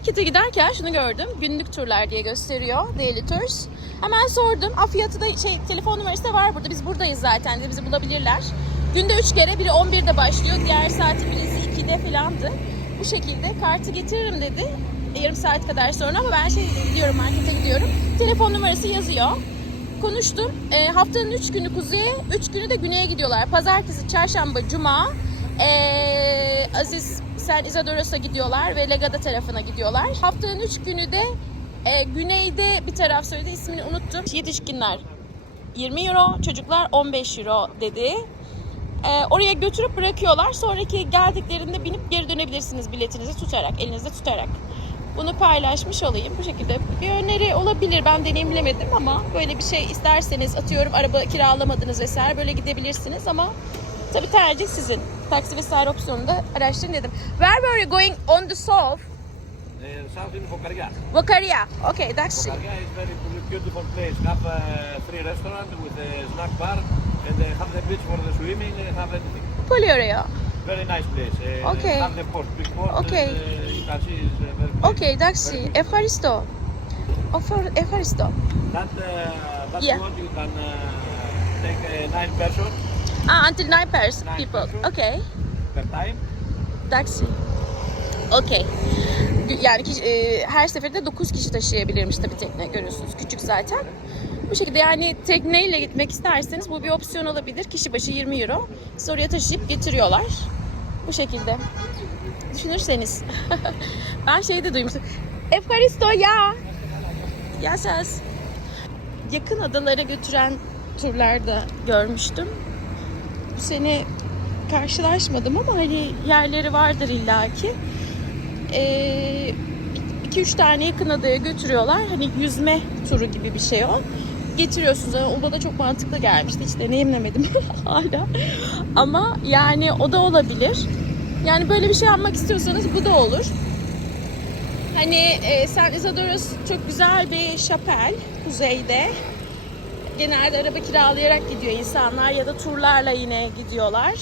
Markete giderken şunu gördüm. Günlük turlar diye gösteriyor. Daily Tours. Hemen sordum. Aa, fiyatı da şey telefon numarası da var burada. Biz buradayız zaten dedi. Bizi bulabilirler. Günde 3 kere. Biri 11'de başlıyor. Diğer saati birisi 2'de falandı. Bu şekilde kartı getiririm dedi. Yarım saat kadar sonra ama ben şey gidiyorum markete gidiyorum. Telefon numarası yazıyor. Konuştum. E, haftanın 3 günü kuzeye, 3 günü de güneye gidiyorlar. Pazartesi, çarşamba, cuma. E, Aziz Sen Isadoros'a gidiyorlar ve Legada tarafına gidiyorlar. Haftanın 3 günü de e, güneyde bir taraf söyledi. ismini unuttum. Yetişkinler 20 euro, çocuklar 15 euro dedi. E, oraya götürüp bırakıyorlar. Sonraki geldiklerinde binip geri dönebilirsiniz biletinizi tutarak, elinizde tutarak. Bunu paylaşmış olayım. Bu şekilde bir öneri olabilir. Ben deneyimlemedim ama böyle bir şey isterseniz atıyorum araba kiralamadınız vesaire böyle gidebilirsiniz ama tabii tercih sizin. Taksi vesaire opsiyonunu da araştırın dedim. Where were you going on the south? Uh, south in Bocaria. Vocaria. Okay, that's it. Bocaria is very beautiful place. Have uh, three restaurants with a snack bar and uh, have the beach for the swimming and have everything. Polioria. Very nice place. Uh, Okay. Have the port, big port. Okay. And, uh, you can see is uh, very. Okay, that's it. Efharisto. Ofer- Efharisto. That, uh, that Yeah. boat you can uh, take uh, nine persons Ah, until nine pairs Nine people. people. Okay. per time. Taksi. Okey. Yani e, her seferinde 9 kişi taşıyabilirmiş tabii tekne görüyorsunuz. Küçük zaten. Bu şekilde yani tekneyle gitmek isterseniz bu bir opsiyon olabilir. Kişi başı 20 euro. Sizi oraya taşıyıp getiriyorlar. Bu şekilde. Düşünürseniz. ben şeyi de duymuştum. Efkaristo ya. Yasas. Yakın adalara götüren turlarda görmüştüm. Bu sene karşılaşmadım ama hani yerleri vardır illaki. Ee, 2-3 tane yakın adaya götürüyorlar. Hani yüzme turu gibi bir şey o. Getiriyorsunuz. Yani o da çok mantıklı gelmişti. Hiç deneyimlemedim hala. Ama yani o da olabilir. Yani böyle bir şey yapmak istiyorsanız bu da olur. Hani e, San Isadoros çok güzel bir şapel kuzeyde. Genelde araba kiralayarak gidiyor insanlar ya da turlarla yine gidiyorlar.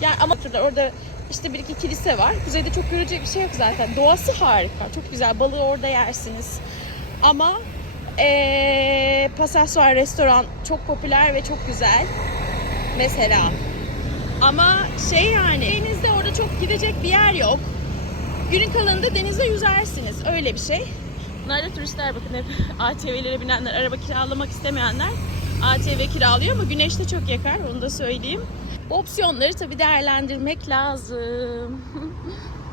Yani ama turlar orada işte bir iki kilise var. Kuzeyde çok görecek bir şey yok zaten. Doğası harika. Çok güzel. Balığı orada yersiniz. Ama ee, Pasasuar restoran çok popüler ve çok güzel. Mesela. Ama şey yani denizde orada çok gidecek bir yer yok. Günün kalanında denizde yüzersiniz. Öyle bir şey. Bunlar da turistler bakın hep ATV'lere binenler, araba kiralamak istemeyenler ATV kiralıyor ama güneşte çok yakar onu da söyleyeyim. Bu opsiyonları tabii değerlendirmek lazım.